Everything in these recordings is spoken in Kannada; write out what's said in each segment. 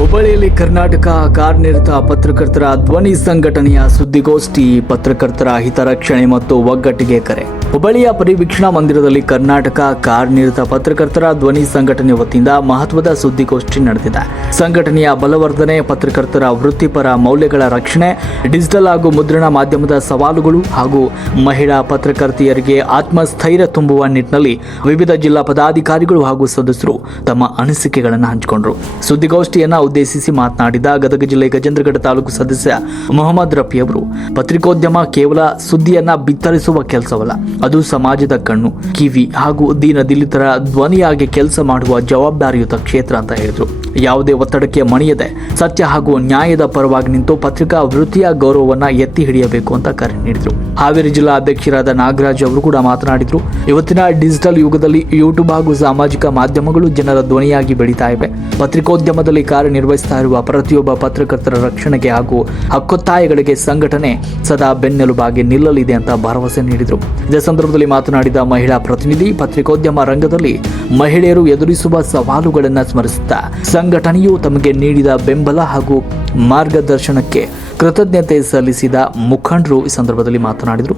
ಹುಬ್ಬಳ್ಳಿಯಲ್ಲಿ ಕರ್ನಾಟಕ ಕಾರ್ಯನಿರತ ಪತ್ರಕರ್ತರ ಧ್ವನಿ ಸಂಘಟನೆಯ ಸುದ್ದಿಗೋಷ್ಠಿ. ಪತ್ರಕರ್ತರ ಹಿತರಕ್ಷಣೆ ಮತ್ತು ಒಗ್ಗಟ್ಟಿಗೆ ಕರೆ. ಹುಬ್ಬಳ್ಳಿಯ ಪರಿವೀಕ್ಷಣಾ ಮಂದಿರದಲ್ಲಿ ಕರ್ನಾಟಕ ಕಾರ್ಯನಿರತ ಪತ್ರಕರ್ತರ ಧ್ವನಿ ಸಂಘಟನೆ ವತಿಯಿಂದ ಮಹತ್ವದ ಸುದ್ದಿಗೋಷ್ಠಿ ನಡೆದಿದೆ. ಸಂಘಟನೆಯ ಬಲವರ್ಧನೆ, ಪತ್ರಕರ್ತರ ವೃತ್ತಿಪರ ಮೌಲ್ಯಗಳ ರಕ್ಷಣೆ, ಡಿಜಿಟಲ್ ಹಾಗೂ ಮುದ್ರಣ ಮಾಧ್ಯಮದ ಸವಾಲುಗಳು ಹಾಗೂ ಮಹಿಳಾ ಪತ್ರಕರ್ತೆಯರಿಗೆ ಆತ್ಮಸ್ಥೈರ್ಯ ತುಂಬುವ ನಿಟ್ಟಿನಲ್ಲಿ ವಿವಿಧ ಜಿಲ್ಲಾ ಪದಾಧಿಕಾರಿಗಳು ಹಾಗೂ ಸದಸ್ಯರು ತಮ್ಮ ಅನಿಸಿಕೆಗಳನ್ನು ಹಂಚಿಕೊಂಡರು. ಸುದ್ದಿಗೋಷ್ಠಿಯನ್ನು ಉದ್ದೇಶಿಸಿ ಮಾತನಾಡಿದ ಗದಗ ಜಿಲ್ಲೆ ಗಜೇಂದ್ರಗಡ ತಾಲೂಕು ಸದಸ್ಯ ಮೊಹಮ್ಮದ್ ರಫಿ ಅವರು, ಪತ್ರಿಕೋದ್ಯಮ ಕೇವಲ ಸುದ್ದಿಯನ್ನ ಬಿತ್ತರಿಸುವ ಕೆಲಸವಲ್ಲ, ಅದು ಸಮಾಜದ ಕಣ್ಣು, ಕಿವಿ ಹಾಗೂ ದೀನದಲಿತರ ಧ್ವನಿಯಾಗಿ ಕೆಲಸ ಮಾಡುವ ಜವಾಬ್ದಾರಿಯುತ ಕ್ಷೇತ್ರ ಅಂತ ಹೇಳಿದರು. ಯಾವುದೇ ಒತ್ತಡಕ್ಕೆ ಮಣಿಯದೆ ಸತ್ಯ ಹಾಗೂ ನ್ಯಾಯದ ಪರವಾಗಿ ನಿಂತು ಪತ್ರಿಕಾ ವೃತ್ತಿಯ ಗೌರವವನ್ನ ಎತ್ತಿ ಹಿಡಿಯಬೇಕು ಅಂತ ಕರೆ ನೀಡಿದರು. ಹಾವೇರಿ ಜಿಲ್ಲಾ ಅಧ್ಯಕ್ಷರಾದ ನಾಗರಾಜ್ ಅವರು ಕೂಡ ಮಾತನಾಡಿದರು. ಇವತ್ತಿನ ಡಿಜಿಟಲ್ ಯುಗದಲ್ಲಿ ಯೂಟ್ಯೂಬ್ ಹಾಗೂ ಸಾಮಾಜಿಕ ಮಾಧ್ಯಮಗಳು ಜನರ ಧ್ವನಿಯಾಗಿ ಬೆಳೀತಾ ಇವೆ. ಪತ್ರಿಕೋದ್ಯಮದಲ್ಲಿ ಕಾರ್ಯನಿರ್ವಹಿಸ್ತಾ ಇರುವ ಪ್ರತಿಯೊಬ್ಬ ಪತ್ರಕರ್ತರ ರಕ್ಷಣೆಗೆ ಹಾಗೂ ಹಕ್ಕೊತ್ತಾಯಗಳಿಗೆ ಸಂಘಟನೆ ಸದಾ ಬೆನ್ನೆಲುಬಾಗಿ ನಿಲ್ಲಲಿದೆ ಅಂತ ಭರವಸೆ ನೀಡಿದರು. ಇದೇ ಸಂದರ್ಭದಲ್ಲಿ ಮಾತನಾಡಿದ ಮಹಿಳಾ ಪ್ರತಿನಿಧಿ, ಪತ್ರಿಕೋದ್ಯಮ ರಂಗದಲ್ಲಿ ಮಹಿಳೆಯರು ಎದುರಿಸುವ ಸವಾಲುಗಳನ್ನು ಸ್ಮರಿಸುತ್ತಾ ಸಂಘಟನೆಯು ತಮಗೆ ನೀಡಿದ ಬೆಂಬಲ ಹಾಗೂ ಮಾರ್ಗದರ್ಶನಕ್ಕೆ ಕೃತಜ್ಞತೆ ಸಲ್ಲಿಸಿದ ಮುಖಂಡರು ಈ ಸಂದರ್ಭದಲ್ಲಿ ಮಾತನಾಡಿದರು.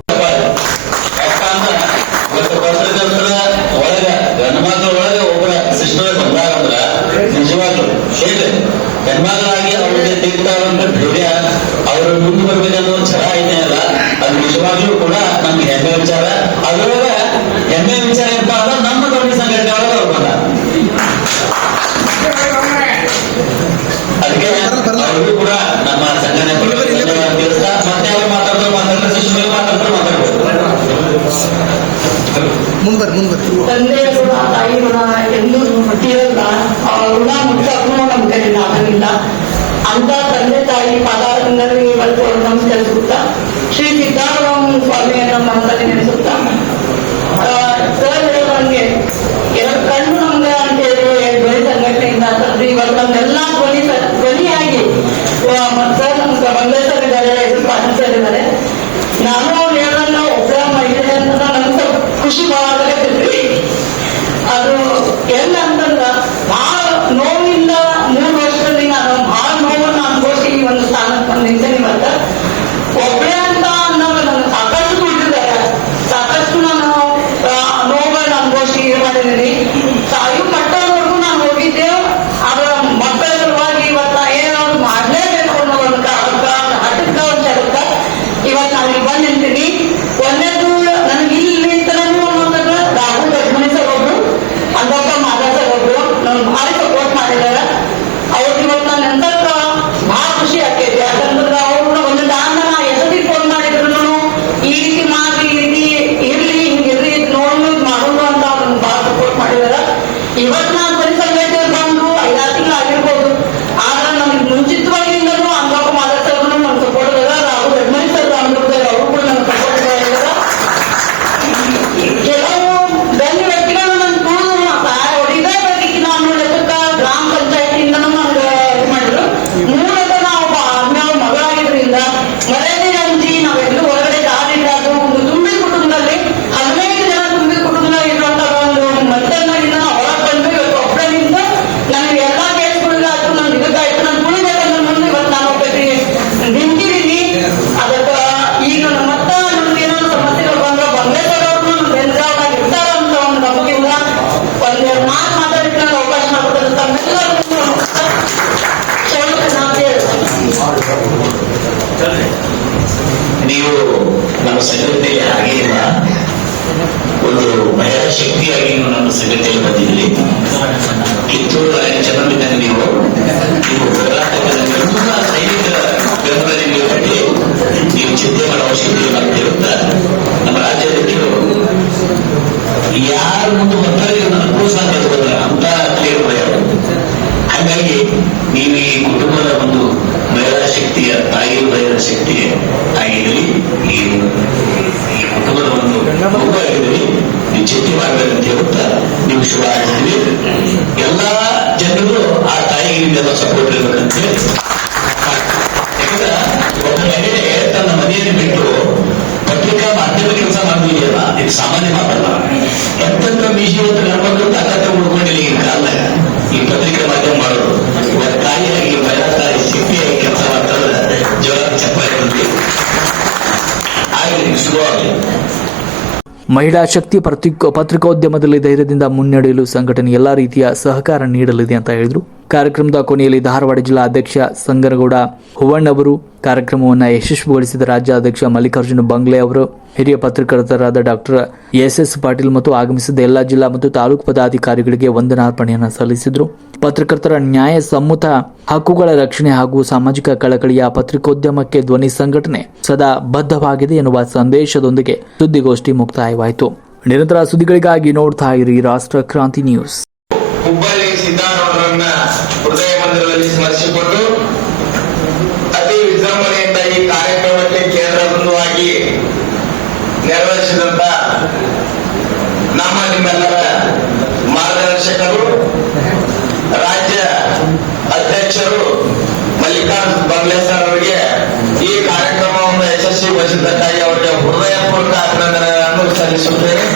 ಅವರು ಮುಂದೆ ಬರಬೇಕನ್ನೋ ಛಲ ಐತೆ ಅಲ್ಲ, ಅದು ನಿಜವಾಗ್ಲೂ ಕೂಡ ನಮ್ಗೆ ಹೆಮ್ಮೆ ವಿಚಾರ. ಅದರೊಳಗ ಹೆಮ್ಮೆ ವಿಚಾರ ಏನಪ್ಪಾ ಅಂದ್ರೆ ನಮ್ಮ ಧ್ವನಿ ಸಂಘಟನೆ ಒಳಗೆ ಅವ್ರು ಬಂದ. ಅದಕ್ಕೆ ಅವ್ರಿಗೂ ಕೂಡ ನಮ್ಮ ಸಂಘಟನೆ ತಿಳಿಸ್ತಾ ಮತ್ತೆ ಅವ್ರು ಮಾತಾಡ್ತಾರೆ ಶಿಶು ಮಾತಾಡ್ಬೋದು. ತಂದೆ ಋಣ, ತಾಯಿ ಋಣ ಎಂದು ತೀರಲ್ಲ. ಋಣ ಮುಟ್ಟಕ್ಕೂ ನಮ್ಮ ಕೈಯಿಂದ ಆಗಲಿಲ್ಲ. ಅಂತ ತಂದೆ ತಾಯಿ ಪಾದಾರದಲ್ಲಿ ಇವತ್ತು ನಮಸ್ಕರಿಸುತ್ತಾ ಶ್ರೀ ಸಿದ್ದಾರಾಮ ಸ್ವಾಮಿಯನ್ನ ಮನದಲ್ಲಿ ನೆನೆಸುತ್ತಾ ಸರ್ ಹೇಳೋದಂಗೆ ಎರಡು ಕಣ್ಣು ನಮ್ಗೆ ಅಂತ ಹೇಳಿ ಧ್ವನಿ ಸಂಘಟನೆಯಿಂದ ತಂದ್ರೆ ಇವತ್ತು ನಮ್ಮೆಲ್ಲ ಧ್ವನಿಯಾಗಿ ಸರ್ ನಮ್ಗೆ ಬಂದೇ ಸರ್ ಇದ್ದಾರೆ, ಹೆಸರು ಪಾಟೀಲ್ ಸರ್ ಇದ್ದಾರೆ. ನಾನು ಹೇಳೋದನ್ನ ಒಬ್ಬ ಮಹಿಳೆ ಅಂತ ನಮ್ಗೆ ಸ್ವಲ್ಪ ಖುಷಿ ಭಾಳ ಆಗತ್ತಿದ್ರಿ. ಅದು ಎಲ್ಲ ಅಂತಂದ್ರ ಭಾಳ ನೋವಿಂದ 3 ವರ್ಷದಲ್ಲಿ ನಾನು ಭಾಳ ನೋವನ್ನು ಅನುಭವಿಸಿ ಈ ಒಂದು ಸ್ಥಾನಕ್ಕೆ ಬಂದಿದ್ದೇನೆ. ಇವತ್ತ ಒಬ್ಬಳೇ ಅಂತ ಅನ್ನೋದು ನನಗೆ ಸಾಕಷ್ಟು ದುಡ್ಡಿದ್ದಾರೆ, ಸಾಕಷ್ಟು ನಾನು ನೋವುಗಳನ್ನ ಅನುಭವಿಸಿ ಇದು ಮಾಡಿದ್ದೀನಿ. ಸಾಯು ಮಟ್ಟವರೆಗೂ ನಾನು ಹೋಗಿದ್ದೆ. ಅದರ ಮಕ್ಕಳ ಸಲುವಾಗಿ ಇವತ್ತ ಏನಾದ್ರು ಮಾಡಲೇಬೇಕು ಅನ್ನೋ ಒಂದು ಹಠಕ್ಕ ಒಂದು ಚಡಕ್ಕ ಇವತ್ತು ನಾನು ಇಲ್ಲಿ ಬಂದು ನಿಂತೀನಿ. ಒಂದೇದು ನನಗೆ ಇಲ್ಲಿ ನಿಂತನೂ ಅನ್ನೋದಾಗ ರಾಹುಲ್ ಲಕ್ಷ್ಮಣಿ ಸರ್ ಒಬ್ರು, ಅಂದಪ್ಪ ಮಾಧವ್ ಸರ್ ಒಬ್ರು ನನ್ಗೆ ಭಾರಿ ಸಪೋರ್ಟ್ ಮಾಡಿದ್ದಾರೆ. ಅವ್ರಿಗೆ ಇವತ್ತು ನಾನು ಎಂತಕ್ಕ ಭಾಳ ಖುಷಿ ಆಗ್ತೈತಿ. ಯಾಕಂದ್ರೆ ಅವ್ರನ್ನ ಒಂದು ದಾನ ಎಸತಿ ಫೋನ್ ಮಾಡಿದ್ರು ಈ ರೀತಿ ಮಾಡಿ, ಈ ರೀತಿ ಇರ್ಲಿ, ಹಿಂಗಿರ್ಲಿ, ನೋಡು ಮಾಡೋದು ಅಂತ ಅವ್ರನ್ನ ಭಾಳ ಸಪೋರ್ಟ್ ಮಾಡಿದಾರ. ಇವತ್ತು ನಾನು ಬರೀ ಸಂಘಟನೆ ಬಂದು 5-6 ತಿಂಗಳು ಆಗಿರ್ಬೋದು. ಆದ್ರೆ ನಮ್ಗೆ ಮುಂಚಿತವಾಗಿಂದಲೂ ಅಂದಪ್ಪ ಮಾಧವ್ ಸರ್ ನಮ್ಗೆ ಸಪೋರ್ಟ್ ಇದಾರ. ರಾಹುಲ್ ಲಕ್ಷ್ಮಣಿ ಸರ್ ಅಂದಿರ್ತಾರೆ, ಅವರು ಕೂಡ ನಮ್ಗೆ ಸಪೋರ್ಟ್ ಇದಾರ. ಕೆಲವು ಗಣ್ಯ ವ್ಯಕ್ತಿಗಳು ನನ್ನ ತುಳಿದು ಸಹಾಯ ಹೊಡಿದೇ ಬೇಕಿತ್ತು. ನಾನು ಲೆಕ್ಕಕ್ಕ ಗ್ರಾಮ ಪಂಚಾಯತಿಯಿಂದನೂ ನಮ್ಗೆ ಇದು ಮಾಡಿದ್ರು. ಮೂಲತಃ ನಾವು ಮಗಳಾಗಿದ್ರಿಂದ ಮರ್ಯಾದೆ ಹಂಚಿ ನಾವೆಲ್ಲೂ ಹೊರಗಡೆ ಕಾಲಿಡಾದ್ರು. ಒಂದು ತುಂಬಿ ಕುಟುಂಬದಲ್ಲಿ 15 ಜನ ತುಂಬಿ ಕುಟುಂಬದಲ್ಲಿ ಇರುವಂತಹ ಒಂದು ಮತ್ತೊಂದರಿಂದ ನಾವು ಹೊರಗೆ ಬಂದು ಇವತ್ತು ಒಬ್ಬರಿಂದ ನನಗೆ ಎಲ್ಲಾ ಕೇಸ್ಗಳಿಗಾಯ್ತು, ನನ್ಗೆ ಇದಕ್ಕಾಯ್ತು, ನಾನು ತುಳಿಬೇಕಂದ್ರೆ ಮುಂದೆ ಇವತ್ತು ನಾನು ಒಬ್ಬರಿಗೆ ನಿಂತಿದ್ದೀನಿ. ಅದಕ್ಕೆ ಈಗ ಮತ್ತ ನಮ್ಗೆ ಏನೋ ಸಮಸ್ಯೆಗಳು ಬಂದ್ರೆ ಬಂದೇಶ್ವರ ಅವ್ರನ್ನು ನಮ್ಮ ಬೆಂಗಾವನಾಗಿ ಇರ್ತಾರ ಅಂತ ಒಂದು ನಂಬಿಕೆಯಿಂದ ಒಂದೆರಡು ಮಾತು ಮಾತಾಡಿಕ್ಕೆ ನನಗೆ ಅವಕಾಶ ಮಾಡ್ಕೊಡ್ತಾರೆ. ತಮ್ಮೆಲ್ಲರಿಗೂ ನೀವು ನಮ್ಮ ಸಂಘಟನೆಯಲ್ಲಿ ಹಾಗೆ ಇಲ್ಲ, ಒಂದು ಮಹಿಳಾ ಶಕ್ತಿಯಾಗಿ ನೀವು ನಮ್ಮ ಸಂಘಟನೆಯಲ್ಲಿ ಬಂದಿದ್ದೀರಿ. ಕಿತ್ತೂರು ರಾಯನ ಚೆನ್ನಮ್ಮಿದ್ದಂಗೆ ನೀವು ಹೋರಾಟದಲ್ಲಿ ಎಲ್ಲ ಸೈನಿಕರ ಬೆಂಬಲ ನೀವು ಕಟ್ಟಿ ನೀವು ಚಿಂತೆ ಮಾಡೋ ಅವಶ್ಯಕತೆ ಮಾಡ್ತಿರುತ್ತಾ ನಮ್ಮ ರಾಜ್ಯಾಧ್ಯಕ್ಷರು ಯಾರು ಮುಂದೆ ಬರ್ತಾರೆ ನನ್ನ ಪ್ರೋತ್ಸಾಹ ತೆಗೆದುಕೊಂಡ್ರೆ ಅಂತ ಕ್ಲಿಯರ್. ಹಾಗಾಗಿ ನೀವು ಈ ಕುಟುಂಬದ ಒಂದು ಮಹಿಳಾ ಶಕ್ತಿಯ ತಾಯಿ ಮಹಿಳಾ ಶಕ್ತಿಗೆ ಆಗಿರಲಿ, ಈ ಕುಟುಂಬದ ಒಂದು ಮಗುವಾಗಿರಲಿ, ನೀವು ಚಿಂತೆ ಮಾಡಬೇಕಂತ ಹೇಳುತ್ತಾ ನೀವು ಶುಭ ಆಗಿದ್ದೀವಿ. ಎಲ್ಲಾ ಜನರು ಆ ತಾಯಿಗೆ ನಿಮ್ಮೆಲ್ಲ ಸಪೋರ್ಟ್ ಇರಬೇಕಂತ ಹೇಳಿ. ಯಾಕಂದ್ರೆ ಒಬ್ಬ ಮಹಿಳೆ ತನ್ನ ಮನೆಯನ್ನು ಬಿಟ್ಟು ಪತ್ರಿಕಾ ಮಾಧ್ಯಮ ಕೆಲಸ ಮಾಡಿದ ಇದು ಸಾಮಾನ್ಯ ಮಾತಲ್ಲ. ಎಂತೆಂತ ಮೀಸಲು ಗಣಮಕ್ಕಳು ತಾಕತ್ತೆ ಉಳ್ಕೊಂಡಿಲ್ಲ ಈ ಕಾಲದಾಗ ಈ ಪತ್ರಿಕೆ ಮಾಧ್ಯಮ ಮಾಡೋದು. ಇವತ್ತು ತಾಯಿಯಾಗಿ ಮಹಿಳಾ ತಾಯಿ ಶಕ್ತಿಯಾಗಿ ಕೆಲಸ ಮಾಡ್ತಾರೆ. ಜವಾಬ್ದಾರಿ ಚಪ್ಪಾಳೆ ಬಂದು ಆಗಲಿ ಶುರುವಾಗಲಿ. ಮಹಿಳಾ ಶಕ್ತಿ ಪತ್ರಿಕೋದ್ಯಮದಲ್ಲಿ ಧೈರ್ಯದಿಂದ ಮುನ್ನಡೆಯಲು ಸಂಘಟನೆ ಎಲ್ಲಾ ರೀತಿಯ ಸಹಕಾರ ನೀಡಲಿದೆ ಅಂತ ಹೇಳಿದ್ರು. ಕಾರ್ಯಕ್ರಮದ ಕೊನೆಯಲ್ಲಿ ಧಾರವಾಡ ಜಿಲ್ಲಾ ಅಧ್ಯಕ್ಷ ಸಂಗನಗೌಡ ಹುವಣ್ಣವರು ಕಾರ್ಯಕ್ರಮವನ್ನು ಯಶಸ್ವಿಗೊಳಿಸಿದ ರಾಜ್ಯಾಧ್ಯಕ್ಷ ಮಲ್ಲಿಕಾರ್ಜುನ ಬಂಗ್ಲೆ ಅವರು, ಹಿರಿಯ ಪತ್ರಕರ್ತರಾದ ಡಾಕ್ಟರ್ ಎಸ್ ಪಾಟೀಲ್ ಮತ್ತು ಆಗಮಿಸಿದ ಎಲ್ಲಾ ಜಿಲ್ಲಾ ಮತ್ತು ತಾಲೂಕು ಪದಾಧಿಕಾರಿಗಳಿಗೆ ವಂದನಾರ್ಪಣೆಯನ್ನು ಸಲ್ಲಿಸಿದರು. ಪತ್ರಕರ್ತರ ನ್ಯಾಯ ಸಮ್ಮತ ಹಕ್ಕುಗಳ ರಕ್ಷಣೆ ಹಾಗೂ ಸಾಮಾಜಿಕ ಕಳಕಳಿಯ ಪತ್ರಿಕೋದ್ಯಮಕ್ಕೆ ಧ್ವನಿ ಸಂಘಟನೆ ಸದಾ ಬದ್ಧವಾಗಿದೆ ಎನ್ನುವ ಸಂದೇಶದೊಂದಿಗೆ ಸುದ್ದಿಗೋಷ್ಠಿ ಮುಕ್ತಾಯವಾಯಿತು. ನಿರಂತರ ಸುದ್ದಿಗಳಿಗಾಗಿ ನೋಡ್ತಾ ಇರಿ ರಾಷ್ಟ್ರ ಕ್ರಾಂತಿ ನ್ಯೂಸ್. ಹುಬ್ಬಳ್ಳಿ ಸಿದ್ದಾರೂಢರನ್ನ ಹೃದಯ ಮಂದಿರದಲ್ಲಿ ಸ್ಮರಿಸಿಕೊಂಡು ಅತಿ ವಿಜೃಂಭಣೆಯಿಂದ ಈ ಕಾರ್ಯಕ್ರಮಕ್ಕೆ ಕೇಂದ್ರ ಬಿಂದುವಾಗಿ ನೆರವೇರಿಸಿದಂತ ನಿಮ್ಮೆಲ್ಲರ ಮಾರ್ಗದರ್ಶಕರು, ರಾಜ್ಯ ಅಧ್ಯಕ್ಷರು ಮಲ್ಲಿಕಾರ್ಜುನ ಬಂಗ್ಲೆ ಸರ್ ಅವರಿಗೆ ಈ ಕಾರ್ಯಕ್ರಮವನ್ನು ಯಶಸ್ವಿಗೊಳಿಸಿದ್ದಕ್ಕಾಗಿ ಅವರಿಗೆ ಹೃದಯಪೂರ್ವಕ ಅಭಿನಂದನೆಗಳನ್ನು ಸಲ್ಲಿಸುತ್ತೇನೆ.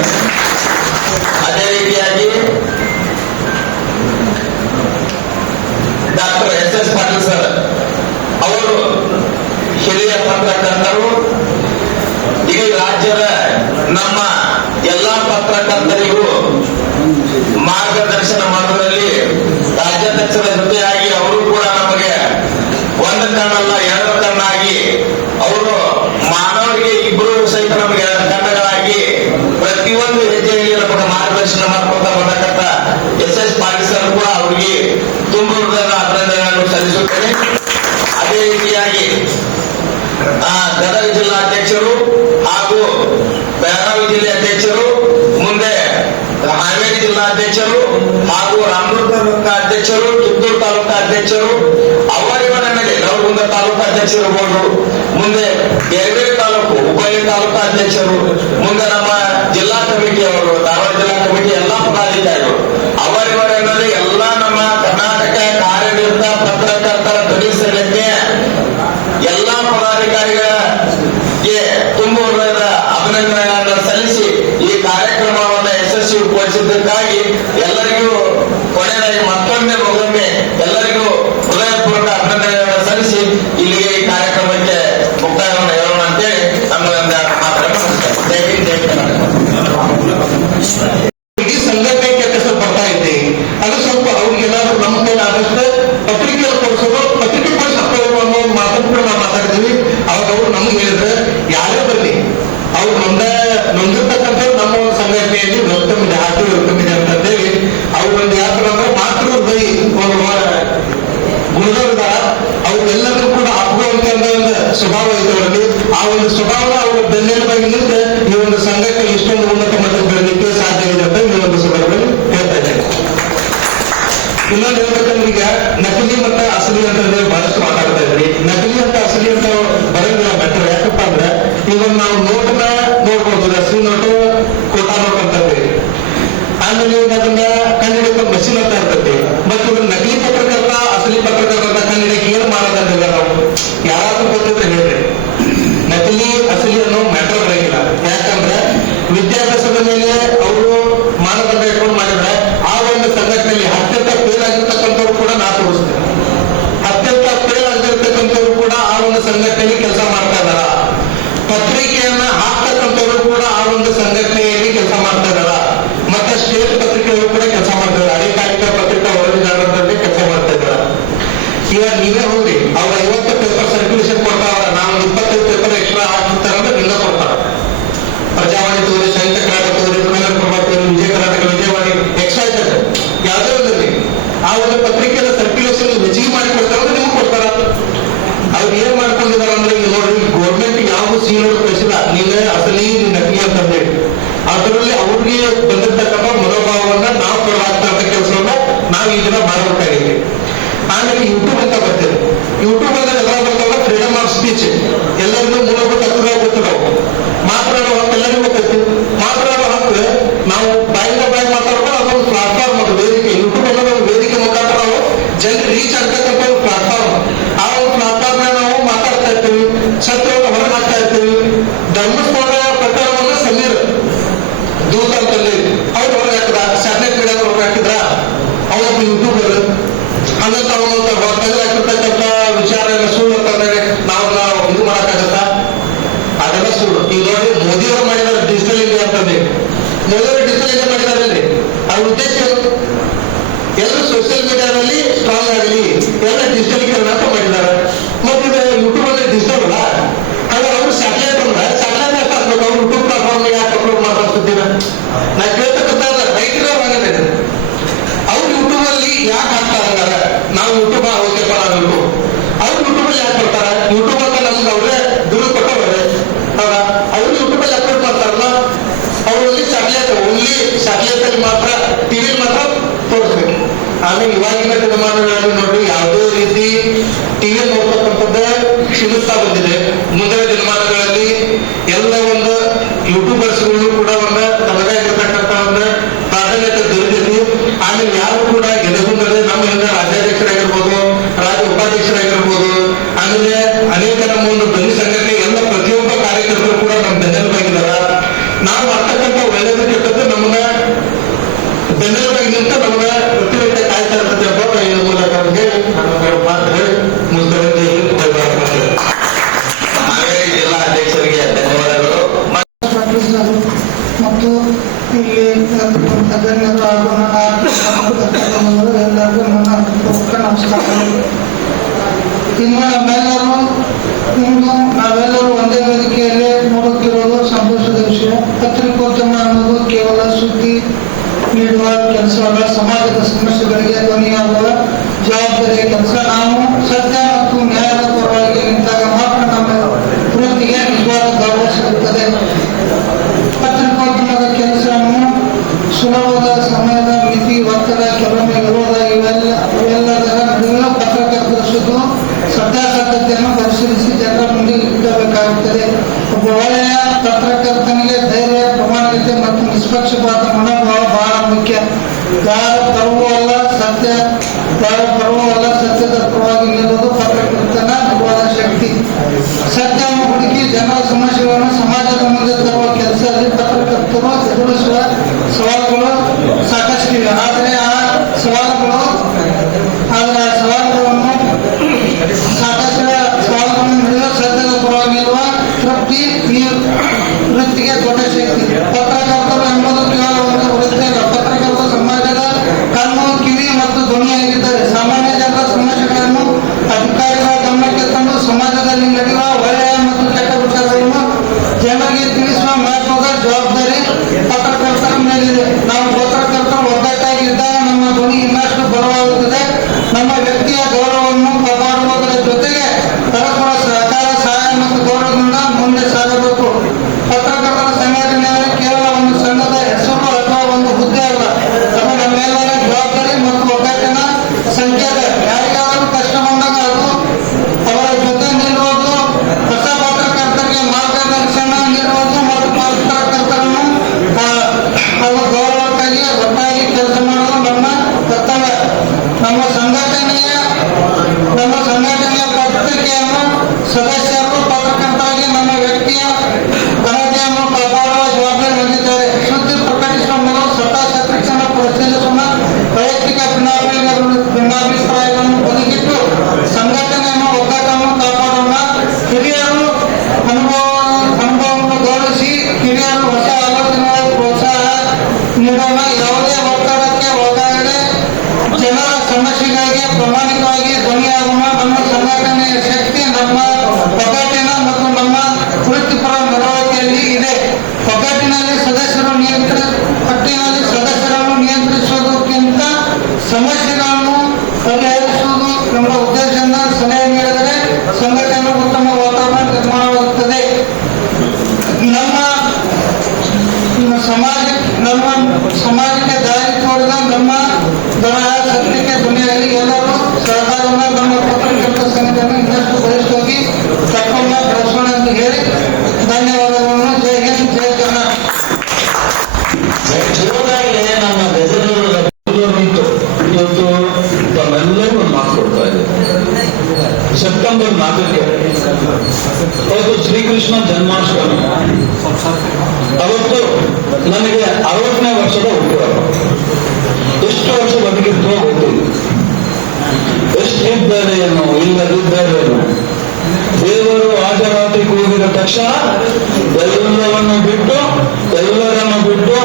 ಅದೇ ರೀತಿಯಾಗಿ ಡಾಕ್ಟರ್ ಎಸ್ ಪಾಟೀಲ್ ಸರ್ ಅವರು ಹಿರಿಯ ಪತ್ರಕರ್ತರು. ಈಗ ರಾಜ್ಯದ ನಮ್ಮ ಎಲ್ಲಾ ಪತ್ರಕರ್ತರಿಗೂ ಮಾರ್ಗದರ್ಶನ ಮಾಡುವುದರಲ್ಲಿ ರಾಜ್ಯಾಧ್ಯಕ್ಷರ ಜೊತೆಯಾಗಿ ಅವರು ಕೂಡ ನಮಗೆ ಒಂದು ಕಣ್ಣಲ್ಲ ಎರಡು ಕಣ್ಣಾಗಿ, ಅವರು ಮಾನವರಿಗೆ ಇಬ್ಬರು ಸಹಿತ ನಮಗೆ ಎರಡು ಕಣ್ಣುಗಳಾಗಿ ಪ್ರತಿಯೊಂದು ಹೆಜ್ಜೆಯಲ್ಲಿ ನಮಗೆ ಮಾರ್ಗದರ್ಶನ ಮಾಡ್ಕೊತಾ ಬಂದಕ್ಕಂತ ಎಸ್ ಪಾಟೀಲ್ ಸರ್ ಕೂಡ ಅವರಿಗೆ ತುಂಬ ಹೃದಯದ ಅಭಿನಂದನೆಗಳನ್ನು ಸಲ್ಲಿಸುತ್ತೇನೆ. ಅದೇ ರೀತಿಯಾಗಿ ಗದಗ ಜಿಲ್ಲಾ ಅಧ್ಯಕ್ಷರು ಹಾಗೂ ಬೆಳಗಾವಿ ಜಿಲ್ಲೆ ಅಧ್ಯಕ್ಷರು, ಮುಂದೆ ಹಾವೇರಿ ಜಿಲ್ಲಾ ಅಧ್ಯಕ್ಷರು ಹಾಗೂ ರಾಮದುರ್ಗ ತಾಲೂಕಾ ಅಧ್ಯಕ್ಷರು, ಕಿತ್ತೂರು ತಾಲೂಕಾ ಅಧ್ಯಕ್ಷರು, ಅವರಿವರ ಮೇಲೆ ನವಗುಂದ ತಾಲೂಕಾ ಅಧ್ಯಕ್ಷರುಗಳು, ಮುಂದೆ ಬೇರೆ ತಾಲೂಕು ಹುಬ್ಬಳ್ಳಿ ತಾಲೂಕಾ ಅಧ್ಯಕ್ಷರು, ಮುಂದೆ ನಮ್ಮ ಜಿಲ್ಲಾ ಕಮಿಟಿಯವರು, ಧಾರವಾಡ ಜಿಲ್ಲಾ ಕಮಿಟಿ ಎಲ್ಲಾ ಪದಾಧಿಕಾರಿಗಳು, ಅವರಿವರಲ್ಲಿ ಎಲ್ಲ ನಮ್ಮ ಕರ್ನಾಟಕ ಕಾರ್ಯನಿರತ ಪತ್ರಕರ್ತರ ಧ್ವನಿ ಸಂಘಟನೆ ಎಲ್ಲಾ ಪದಾಧಿಕಾರಿಗಳಿಗೆ ತುಂಬ ಹೃದಯದ ಅಭಿನಂದನೆಗಳನ್ನು ಸಲ್ಲಿಸಿ ಈ ಕಾರ್ಯಕ್ರಮವನ್ನು ಯಶಸ್ವಿಗೊಳಿಸಿದ್ದಕ್ಕಾಗಿ ಎಲ್ಲರಿಗೂ ಕೊನೆಯದಾಗಿ ಮತ್ತೊಮ್ಮೆ ಎಲ್ಲರಿಗೂ ಹೃದಯಪೂರ್ವಕ ಅಭಿನಂದನೆಗಳನ್ನು ಸಲ್ಲಿಸಿ ಇಲ್ಲಿಗೆ ಈ ಕಾರ್ಯಕ್ರಮಕ್ಕೆ ಮುಕ್ತಾಯವನ್ನು ಹೇಳೋಣ ಅಂತೇಳಿ ನಮ್ಮದಿಂದ ಮಾತನಾಡುತ್ತೇನೆ. ಜೈ ಹಿಂದ್, ಜೈ ಕರ್ನಾಟಕ. ಇಡೀ ಸಂಘಟನೆ ಕೆಲಸ ಬರ್ತಾ ಇದ್ದೆ, ಅದು ಸ್ವಲ್ಪ ಅವ್ರಿಗೆಲ್ಲಾದ್ರೂ ನಮ್ಮ ಕೈಲಿ ಆದಷ್ಟು ಪತ್ರಿಕೆ ಕೊಡಿಸೋದು, ಪತ್ರಿಕೆ ಕೊಡಿಸಿ ಹಾಕೋದು ಅನ್ನೋ ಮಾತನ್ನು ಕೂಡ ನಾವು ಮಾತಾಡ್ತೀವಿ. ಅವಾಗ ಅವ್ರು ನಮ್ಗೆ ಹೇಳಿದ್ರೆ ಯಾರೇ ಬರಲಿ ಅವ್ರು ನೊಂದಿರ್ತಕ್ಕಂಥವ್ರು ನಮ್ಮ ಒಂದು ಸಂಘಟನೆಯಲ್ಲಿ ವೆಲ್ಕಮ್ ಇದೆ, ಹಾರ್ಟಿ ವೆಲ್ಕಮ್ ಇದೆ ಅಂತ ಹೇಳಿ ಅವ್ರು ಒಂದು ಯಾತ್ರ ಅಂದ್ರೆ ಮಾತೃ ಹೃದಯ ಒಂದು ಗುಣದವರಿದಾರ. ಅವ್ರೆಲ್ಲರಿಗೂ ಕೂಡ ಅಪ್ಪುವಂತ ಒಂದು ಸ್ವಭಾವ ಇದೆ ಅವರಲ್ಲಿ. ಆ ಒಂದು ಸ್ವಭಾವ ಅವರ ಬೆನ್ನೆಲುಬಾಗಿ ನಿಂತು ಈ ಒಂದು ಸಂಘಟನೆ ಇಷ್ಟೊಂದು ಉನ್ನತ ಮಟ್ಟಕ್ಕೆ ಬೆಳಲಿಕ್ಕೆ ಸಾಧ್ಯ ಇದೆ ಅಂತ ಈ ಒಂದು ಸಂದರ್ಭದಲ್ಲಿ ಹೇಳ್ತಾ ಇದ್ದೇನೆ. ಇನ್ನೊಂದು ಹೇಳ್ಬೇಕಂದ್ರೆ ಈಗ ನಕಲಿ ಮತ್ತೆ ಅಸಲಿ ಅಂತಂದ್ರೆ ಬಹಳಷ್ಟು ಮಾತಾಡ್ತಾ ಇದ್ರಿ. ನಕಲಿ ಅಂತ ಅಸಲಿ ಅಂತ ಬರಂಗಿಲ್ಲ ಬೆಟರ್. ಯಾಕಪ್ಪ ಅಂದ್ರೆ ಈಗ ನಾವು ನೋಟನ್ನ ನೋಡ್ಬೋದು, ಅಸಲಿ ನೋಟು ಕೋಟಾ ನೋಟ್ ಅಂತಂದ್ರೆ, ಆಮೇಲೆ ಈಗ ಅದನ್ನ ಕಂಡಿಡಿಕೊಂಡು ಮಷೀನ್ ಅಂತ ಇರ್ತೈತಿ. ಮತ್ತು ಇವ್ರು ನಕಲಿ ಪತ್ರಕರ್ತ ಅಸಲಿ ಪತ್ರಕರ್ತ ಕಂಡಿಡಿಯಕ್ಕೆ ಏನು ಮಾಡೋದಂದ್ರೆ ನಾವು ಯಾರಾದ್ರೂ ಗೊತ್ತಿದ್ರೆ ಹೇಳ್ರಿ, ನಕಲಿ ಅಸಲಿ ಅನ್ನೋ ಮ್ಯಾಟರ್ ಬರಂಗಿಲ್ಲ. ಯಾಕಂದ್ರೆ ವಿದ್ಯಾಭ್ಯಾಸದ ಮೇಲೆ ಅವರು ಮಾನದಂಡ ಇಟ್ಕೊಂಡು ಮಾಡಿದ್ರೆ ಆ ಒಂದು ಸಂಘಟನೆಯಲ್ಲಿ ಅತ್ಯಂತ ಫೇಲ್ ಆಗಿರ್ತಕ್ಕಂಥವ್ರು ಕೂಡ ನಾ ತೋರಿಸ್ತೇನೆ. ಅತ್ಯಂತ ಫೇಲ್ ಆಗಿರ್ತಕ್ಕಂಥವ್ರು ಕೂಡ ಆ ಒಂದು ಸಂಘಟನೆಯಲ್ಲಿ ಕೆಲಸ ಮಾಡ್ತಾ ಇದಾರ. ಪತ್ರಿಕೆಯನ್ನ ಹಾಕ್ತಕ್ಕಂಥವ್ರು ಕೂಡ ಆ ಒಂದು ಸಂಘಟನೆಯಲ್ಲಿ ಕೆಲಸ ಮಾಡ್ತಾ ಇದಾರ. ಮತ್ತೆ ಸ್ಟೇಟ್ ಪತ್ರಿಕೆಯವರು ಕೂಡ ಕೆಲಸ ಮಾಡ್ತಾ ಇದ್ದಾರೆ. ಅಧಿಕಾರಿಕ ಪತ್ರಿಕಾ ವರದಿಗಾರರಲ್ಲಿ ಕೆಲಸ ಮಾಡ್ತಾ ಇದ್ದಾರೆ. ಈಗ ನೀವೇ ಹೋಗಿ ಅವ್ರ 50 ಪೇಪರ್ ಸರ್ಕ್ಯುಲೇಷನ್ ಕೊಡ್ತಾರ, ನಾವು 25 ಪೇಪರ್ ಎಕ್ಸ್ಟ್ರಾ ಹಾಕ್ತಾರಂದ್ರೆ ನಿನ್ನ ಕೊಡ್ತಾರ. ಪ್ರಜಾವಾಣಿ ತೋರಿ, ಸಾಹಿತ್ಯ ಕರ್ನಾಟಕ ತೋರಿ, ಕನ್ನಡ ಪ್ರಭಾ ತೋರಿ, ವಿಜಯ ಕರ್ನಾಟಕ, ವಿಜಯವಾಣಿ, ಎಕ್ಸ್ಟ್ರಾ ಯಾವುದೇ ಒಂದಲ್ಲಿ ಆ ಒಂದು ಪತ್ರಿಕೆಯ ಸರ್ಕ್ಯುಲೇಷನ್ ಹೆಚ್ಚಿಗೆ ಮಾಡಿ ಕೊಡ್ತಾರ, ನಿಮ್ಗೆ ಕೊಡ್ತಾರ. ಅವ್ರು ಏನ್ ಮಾಡ್ಕೊಂಡಿದಾರ ಅಂದ್ರೆ ಈಗ ನೋಡ್ರಿ, ಗೌರ್ಮೆಂಟ್ ಯಾವ ಸೀಲ್ ಕಳಿಸಿಲ್ಲ, ನೀವೇ ಅಸಲಿ ನಕಲಿ ಅಂತಂದ್ರೆ ಅದರಲ್ಲಿ ಅವ್ರಿಗೆ ಬಂದಿರ್ತಕ್ಕಂಥ ಮನೋಭಾವವನ್ನ ನಾವು ಕೊಡಲಾಗ್ತಾ ಇರೋ ಕೆಲಸವನ್ನ ನಾವು ಈ ದಿನ ಮಾಡಬೇಕಾಗಿದೆ. ಆಮೇಲೆ ಯೂಟ್ಯೂಬ್ ಅಂತ ಬರ್ತೇವೆ. ಯೂಟ್ಯೂಬ್ ಅಲ್ಲಿ ಎಲ್ಲ ಬರ್ತಾವ ಫ್ರೀಡಮ್ ಆಫ್ ಸ್ಪೀಚ್, ಎಲ್ಲರಿಗೂ ಮೂಲಭೂತ ಹಕ್ಕುಗಳು ಗೊತ್ತಿದಾವೆ. ಮಾತನಾಡೋ ಹಕ್ಕು ಎಲ್ಲರಿಗೂ ಗೊತ್ತೈತಿ. ಮಾತನಾಡೋ ಹಕ್ಕು ನಾವು ಬಾಯಿಂದ ಬಾಯಿ ಮಾತಾಡೋದು ಅದೊಂದು ಪ್ಲಾಟ್ಫಾರ್ಮ್, ಅದು ವೇದಿಕೆ. ಯೂಟ್ಯೂಬ್ ಅನ್ನೋದು ಒಂದು ವೇದಿಕೆ ಮುಖಾಂತರ ನಾವು ಜನರು ರೀಚ್ ಆಗ್ತಕ್ಕಂಥ ಒಂದು ಪ್ಲಾಟ್ಫಾರ್ಮ್. ಆ ಒಂದು ಪ್ಲಾಟ್ಫಾರ್ಮ್ ನಾವು ಮಾತಾಡ್ತಾ ಇರ್ತೀವಿ, ಸತ್ಯವನ್ನು ಹೊರಗೆ ಹಾಕ್ತಾ ಇರ್ತೀವಿ. ಧರ್ಮಸ್ಥಳ ಪ್ರಕಾರವನ್ನು ಸಮೀರ್ ಯೋಜನೆ ಮಾಡಿದಾರಲ್ಲಿ ಅವ್ರ ಉದ್ದೇಶ ಎಲ್ಲ ಸೋಷಿಯಲ್ ಮೀಡಿಯಾದಲ್ಲಿ ಸ್ಟ್ರಾಂಗ್ ಆಗಲಿ, ಎಲ್ಲ ಡಿಜಿಟಲೀಕರಣ ಅಂತ ಮಾಡಿದ್ದಾರೆ. ಮತ್ತೆ ಯೂಟ್ಯೂಬ್ ಅಲ್ಲಿ ಡಿಜಿಟಲ್ ಅಲ್ಲ, ಹಾಗೆ ಅವರು ಸ್ಯಾಟಲೈಟ್ ಸ್ಯಾಟಲೈಟ್ ಅಷ್ಟು ಹಾಕ್ಬೇಕು. ಅವ್ರು ಯೂಟ್ಯೂಬ್ ಪ್ಲಾಟ್ಫಾರ್ಮ್ ಯಾಕೆ ಅಪ್ಲೋಡ್ ಮಾಡ್ತಾರೆ ಸುದ್ದಿನ ನಾ ಕೇಳ್ತಕ್ಕಂಥ ರೈತರ ಆಗಿದೆ. ಅವ್ರು ಯೂಟ್ಯೂಬ್ ಅಲ್ಲಿ ಯಾಕೆ ಹಾಕ್ತಾರೆ? ನಾವು ಯೂಟ್ಯೂಬ್ ಓಕೆಪ್ಪ ನಾವು ಯೂಟ್ಯೂಬ್, ಅವ್ರು ಯೂಟ್ಯೂಬ್ ಅಲ್ಲಿ ಯಾಕೆ ಬರ್ತಾರೆ? ಯೂಟ್ಯೂಬ್ ಅಂತ ನಮ್ಗೆ ಅವ್ರೇ ದುಡ್ಡು ಕೊಟ್ಟವ್ರೆ ಅವರ, ಅವ್ರು ಯೂಟ್ಯೂಬ್ ಅಲ್ಲಿ ಅಪ್ಲೋಡ್ ಮಾಡ್ತಾರಲ್ಲ, ಅವರಲ್ಲಿ ಸ್ಯಾಟಲೈಟ್ ಓನ್ಲಿ ಸ್ಯಾಟಲೈಟ್ ಅಲ್ಲಿ ಮಾತ್ರ, ಟಿವಿ ಮಾತ್ರ ತೋರಿಸ್ಬೇಕು. ಆಮೇಲೆ ಇವಾಗಿನ ದಿನಮಾನಗಳಲ್ಲಿ ನೋಡಿ ಯಾವುದೇ ರೀತಿ ಟಿವಿ ನೋಡ್ತಕ್ಕಂಥದ್ದೇ ಕ್ಷೀಣಿಸ್ತಾ ಬಂದಿದೆ. ಮುಂದಿನ ದಿನಮಾನಗಳಲ್ಲಿ ಎಲ್ಲ ಒಂದು ಯೂಟ್ಯೂಬರ್ಸ್ಗಳು ಕೂಡ ಒಂದು ತಮ್ಮದೇ ಆಗಿರ್ತಕ್ಕಂಥ ಒಂದು ಪ್ರಾಧಾನ್ಯತೆ ದೊರೆತಿದೆ. ಆಮೇಲೆ ಯಾರು ಕೂಡ ಎದೆಗುಂದದೆ ನಮ್ಮ ಹಿಂದೆ ರಾಜ್ಯಾಧ್ಯಕ್ಷರಾಗಿರ್ಬೋದು, ರಾಜ್ಯ ಉಪಾಧ್ಯಕ್ಷರಾಗಿರ್ಬೋದು, ಆಮೇಲೆ ಅನೇಕ ನಮ್ಮ ಒಂದು ಧ್ವನಿ ಸಂಘಟನೆ ಎಲ್ಲ ಪ್ರತಿಯೊಬ್ಬ ಕಾರ್ಯಕರ್ತರು ಕೂಡ ನಮ್ಮ ಬೆನ್ನೆಲುಬಾಗಿದ್ದಾರ. ನಾವು ಮಾಡ್ತಕ್ಕಂಥ ಒಳ್ಳೆಯದು ಕೆಟ್ಟದ್ದು ನಮ್ಮನ್ನ ಬೆನ್ನೆಲುಬಾಗಿ ನಿಂತ ನಮ್ಮನ್ನ ಪ್ರತಿನಿತ್ಯ ಕಾಯ್ತಾ ಇರ್ತದೆ ಅಂತ ಈ ಮೂಲಕ ಹೇಳಿ ನಾನು ಮಾತು ಹೇಳಿ ಮುಗಿಸ್ತೇನೆ. ಹಾಗಾಗಿ ಜಿಲ್ಲಾ ಅಧ್ಯಕ್ಷರಿಗೆ ಧನ್ಯವಾದಗಳು. ಮತ್ತು ಇಲ್ಲಿ ಗಣ್ಯರು ಹಾಗೂ ಎಲ್ಲರಿಗೂ ನನ್ನ ನಮಸ್ಕಾರಗಳು. ಇನ್ನು ನಮ್ಮೆಲ್ಲರೂ ಇಂದು ನಾವೆಲ್ಲರೂ ಒಂದೇ ವೇದಿಕೆಯಲ್ಲಿ ನೋಡುತ್ತಿರುವುದು ಸಂತೋಷದ ವಿಷಯ. ಪತ್ರಿಕೋದ್ಯಮ ಅನ್ನೋದು ಕೇವಲ ಸುದ್ದಿ ನೀಡುವ ಕೆಲಸವಲ್ಲ, ಸಮಾಜದ ಸಮಸ್ಯೆಗಳಿಗೆ ಧ್ವನಿಯಾಗುವ ಜವಾಬ್ದಾರಿಯ ಕೆಲಸ. ನಾವು ಸತ್ಯ ಮತ್ತು ನ್ಯಾಯದ ಪರವಾಗಿ ನಿಂತಾಗ ಮಾತ್ರ ನಮ್ಮ ವೃತ್ತಿಗೆ ನಿಜವಾದ ಗೌರವ ಸಿಗುತ್ತದೆ. ಪತ್ರಿಕೋದ್ಯಮದ ಕೆಲಸವನ್ನು ಸುಲಭದ ಸಮಯದ ಮಿತಿ, ಒತ್ತಡ, ಕೆಲವೊಮ್ಮೆ ವಿರೋಧ ಇವೆಲ್ಲದರ ನಡುವೆ ಪತ್ರಕರ್ತರ ಸುದ್ದು ಸತ್ಯಾಸತ್ಯತೆಯನ್ನು ಪರಿಶೀಲಿಸಿ ಜನರ ಮುಂದೆ ಇಡಬೇಕಾಗುತ್ತದೆ. ಒಬ್ಬ ಒಳ್ಳೆಯ ಪತ್ರಕರ್ತನಿಗೆ ಧೈರ್ಯ, ಪ್ರಾಮಾಣಿಕತೆ ಮತ್ತು ನಿಷ್ಪಕ್ಷಪಾತ ಮನೋಭಾವ ಬಹಳ ಮುಖ್ಯ. ಯಾರ ಪರವೂ ಅಲ್ಲ ಸತ್ಯದ ಪರವಾಗಿ ನಿಲ್ಲುವುದು ಪತ್ರಕರ್ತನ ನಿಜವಾದ ಶಕ್ತಿ. ಸತ್ಯವನ್ನು ಹುಡುಕಿ ಜನರ ಸಮಸ್ಯೆಗಳನ್ನು ಸಮಾಜದ ಮುಂದೆ ತರುವ ಕೆಲಸದಲ್ಲಿ ಪತ್ರಕರ್ತರು ಎದುರಿಸುವ ಸವಾಲುಗಳು ಸಾಕಷ್ಟಿವೆ. ಆದರೆ ಆ ಸವಾಲುಗಳನ್ನು ನಡೆಯುವ ಸತ್ಯದ ಪರವಾಗಿ ನಿಲ್ಲುವ ತೃಪ್ತಿ ಈ ವೃತ್ತಿಗೆ ದೊಡ್ಡ ಶಕ್ತಿ. ಪತ್ರಕರ್ತರು ಎಂಬುದು ಕೇವಲ ಒಂದು ವೃತ್ತಿ ಅಲ್ಲ, ಪತ್ರಕರ್ತರು ಸಮಾಜದ ಕಣ್ಣು, ಕಿವಿ ಮತ್ತು ಧ್ವನಿಯಾಗಿದ್ದಾರೆ. ಸಾಮಾನ್ಯ ಜನರ ಸಮಸ್ಯೆಗಳನ್ನು ಅಧಿಕಾರಿಗಳ ಗಮನಕ್ಕೆ ತಂದು ಸಮಾಜದಲ್ಲಿ ನಡೆಯುವ ಒಳ್ಳೆಯ ಮತ್ತು ಕೆಟ್ಟ ವಿಚಾರಗಳನ್ನು ಜನರಿಗೆ ತಿಳಿಸುವ ಮಹತ್ವದ ಜವಾಬ್ದಾರಿ ಪತ್ರಕರ್ತರ ಮೇಲಿದೆ. ನಾವು ಪತ್ರಕರ್ತರು ಒಗ್ಗಟ್ಟಾಗಿದ್ದಾಗ ನಮ್ಮ ಧ್ವನಿ ಇನ್ನಷ್ಟು ಬಲವಾಗುತ್ತದೆ. ನಮ್ಮ ವ್ಯಕ್ತಿಯ ಗೌರವವನ್ನು ಕಾಪಾಡುವುದರ ಜೊತೆಗೆ ಪರಸ್ಪರ ಸಹಕಾರ, ಸಹಾಯ ಮತ್ತು ಗೌರವದಿಂದ ಮುಂದೆ ಸಾಗಬೇಕು. ಪತ್ರಕರ್ತರ ಸಂಘಟನೆಯಲ್ಲಿ ಕೇವಲ ಒಂದು ಸಂಘದ ಹೆಸರು ಅಥವಾ ಒಂದು ಹುದ್ದೆ ಅಲ್ಲ, ಅದು ನಮ್ಮೆಲ್ಲರ ಜವಾಬ್ದಾರಿ ಮತ್ತು ಒಗ್ಗಟ್ಟಿನ ಸಂಕೇತ. ಯಾರಿಗಾದರೂ ಕಷ್ಟ ಬಂದಾಗ ಅದು ಅವರ ಜೊತೆ ನಿಲ್ಲುವುದು, ಹೊಸ ಪತ್ರಕರ್ತರಿಗೆ ಮಾರ್ಗದರ್ಶನ ನೀಡುವುದು ಮತ್ತು ಪತ್ರಕರ್ತರನ್ನು ಅವರ ಗೌರವಕ್ಕಾಗಿ ಒಟ್ಟಾಗಿ ಕೆಲಸ ಮಾಡುವುದು ನಮ್ಮ ಕರ್ತವ್ಯ. ನಮ್ಮ ಸಂಘಟನೆಯ ಪತ್ರಿಕೆಯನ್ನು ಸದಸ್ಯರು ಪತ್ರಕರ್ತರಾಗಿ ನಮ್ಮ ವ್ಯಕ್ತಿಯ ಘನತೆಯನ್ನು ಕಾಪಾಡುವ ಜವಾಬ್ದಾರಿ ಹೊಂದಿದ್ದಾರೆ. ಸುದ್ದಿ ಪ್ರಕಟಿಸುವ ಮೊದಲು ಸತ್ಯಾಸತ್ಯತೆಯನ್ನು ಪರಿಶೀಲಿಸೋಣ. ವೈಯಕ್ತಿಕ ಭಿನ್ನಾಭಿಪ್ರಾಯಗಳನ್ನು ಬದಿಗಿಟ್ಟು ಸಂಘಟನೆಯನ್ನು ಒಗ್ಗಟ್ಟನ್ನು ಕಾಪಾಡೋಣ. ಹಿರಿಯರು ಅನುಭವವನ್ನು ಗೌರವಿಸಿ ಹಿರಿಯರು ಹೊಸ ಆಲೋಚನೆಗಳ ಪ್ರೋತ್ಸಾಹ ನೀಡೋಣ. ಯಾವುದೇ ಒತ್ತಡಕ್ಕೆ ಒಳಗಾಗದೆ ಜನರ ಸಮಸ್ಯೆಗಳಿಗೆ ಪ್ರಾಮಾಣಿಕವಾಗಿ ಧ್ವನಿಯಾಗೋಣ. ನಮ್ಮ ಸಂಘಟನೆಯ ಶಕ್ತಿ ನಮ್ಮ ಒಗ್ಗಟ್ಟಿನ ಮತ್ತು ನಮ್ಮ ವೃತ್ತಿಪರ ನಡವಳಿಕೆಯಲ್ಲಿ ಇದೆ. ಒಗ್ಗಟ್ಟಿನಲ್ಲಿ ಸದಸ್ಯರನ್ನು ನಿಯಂತ್ರಿಸುವುದಕ್ಕಿಂತ ಸಮಸ್ಯೆಗಳನ್ನು ಪರಿಹರಿಸುವುದು ಎಂಬ ಉದ್ದೇಶದಿಂದ ಸಲಹೆ ನೀಡಿದರೆ ಸಂಘಟನೆ ಉತ್ತಮ ವಾತಾವರಣ ನಿರ್ಮಾಣವಾಗುತ್ತದೆ. ನಮ್ಮ ಸಮಾಜಕ್ಕೆ ದಾರಿ ತೋರಿದ ನಮ್ಮ ಸತ್ಯಕ್ಕೆ ಧ್ವನಿಯಾಗಿ ಎಲ್ಲರೂ ಸಹಕಾರವನ್ನು ನಮ್ಮ ಪತ್ರಕರ್ತರ ಸಂಘಟನೆ ಇನ್ನಷ್ಟು ಬಲಿಷ್ಠವಾಗಿ ತಕ್ಕೊಂಡ ಬೆಳೆಸೋಣ ಎಂದು ಹೇಳಿ ಧನ್ಯವಾದಗಳನ್ನು. ಜೈ ಹಿಂದ್, ಜೈ ಕರ್ನಾಟಕ. ಜೀವನದಲ್ಲಿ ನಮ್ಮ ಬೆದರಿಕೆ ಇವತ್ತು ತಮ್ಮೆಲ್ಲರೂ ಒಂದು ಮಾತು ಕೊಡ್ತಾ ಇದೆ. ಸೆಪ್ಟೆಂಬರ್ 4ಕ್ಕೆ ಅವತ್ತು ಶ್ರೀಕೃಷ್ಣ ಜನ್ಮಾಷ್ಟಮಿ. ಅವತ್ತು ನನಗೆ 60ನೇ ವರ್ಷದ ಹುಟ್ಟುಹಬ್ಬ. ಎಷ್ಟು ವರ್ಷ ಬದುಕಿರ್ತೋ ಗೊತ್ತಿಲ್ಲ, ಎಷ್ಟಿದ್ದಾರೇನು ಇಲ್ಲದಿದ್ದಾರೇನು. ದೇವರು ಹಾಜರಾತಿ ಕೂಗಿದ ತಕ್ಷಣ ಎಲ್ಲರನ್ನು ಬಿಟ್ಟು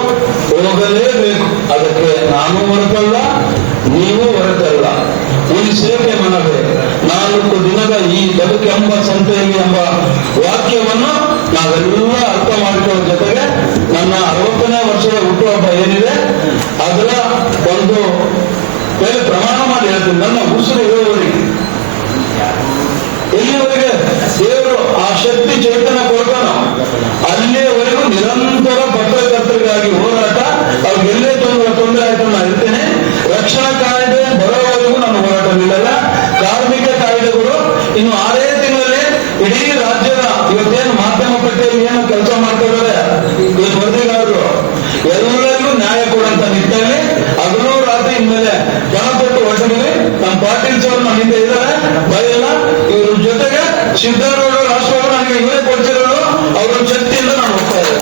ಹೋಗಲೇ ಇವತ್ತೇನು ಮಾಧ್ಯಮ ಪಟ್ಟಿಯಲ್ಲಿ ಏನು ಕೆಲಸ ಮಾಡ್ತಿದ್ದಾರೆ ಈ ವರದಿಗಾರರು ಎಲ್ಲರಿಗೂ ನ್ಯಾಯ ಕೊಡುವಂತ ನಿಟ್ಟಿನಲ್ಲಿ ಹಗಲು ರಾತ್ರಿ ಇನ್ಮೇಲೆ ಜನ ಕೊಟ್ಟು ಹೊರಟಿದ್ದೀವಿ. ನಮ್ಮ ಪಾಟೀಲ್ ಸರ್ ನಮ್ಮ ಹಿಂದೆ ಇದ್ದಾರೆ, ಬಯಲ್ಲ. ಇವ್ರ ಜೊತೆಗೆ ಸಿದ್ದರಾಮಯ್ಯ ರಾಷ್ಟ್ರವರು ನನಗೆ ಇವರೇ ಕೊಡ್ತಿರೋರು, ಅವ್ರ ಶಕ್ತಿಯಿಂದ ನಾನು ಹೋಗ್ತಾ ಇದ್ದೇನೆ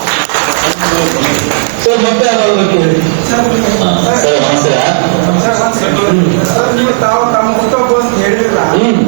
ಸರ್. ಮತ್ತೆ ಯಾರಾದ್ರು ಕೇಳಿ ಸರ್ ನಮಸ್ಕಾರ. ನೀವು ತಾವು ತಮ್ಮ ಹುಟ್ಟುಹಬ್ಬ ಅಂತ ಹೇಳಿಲ್ಲ. ಹ್ಮ್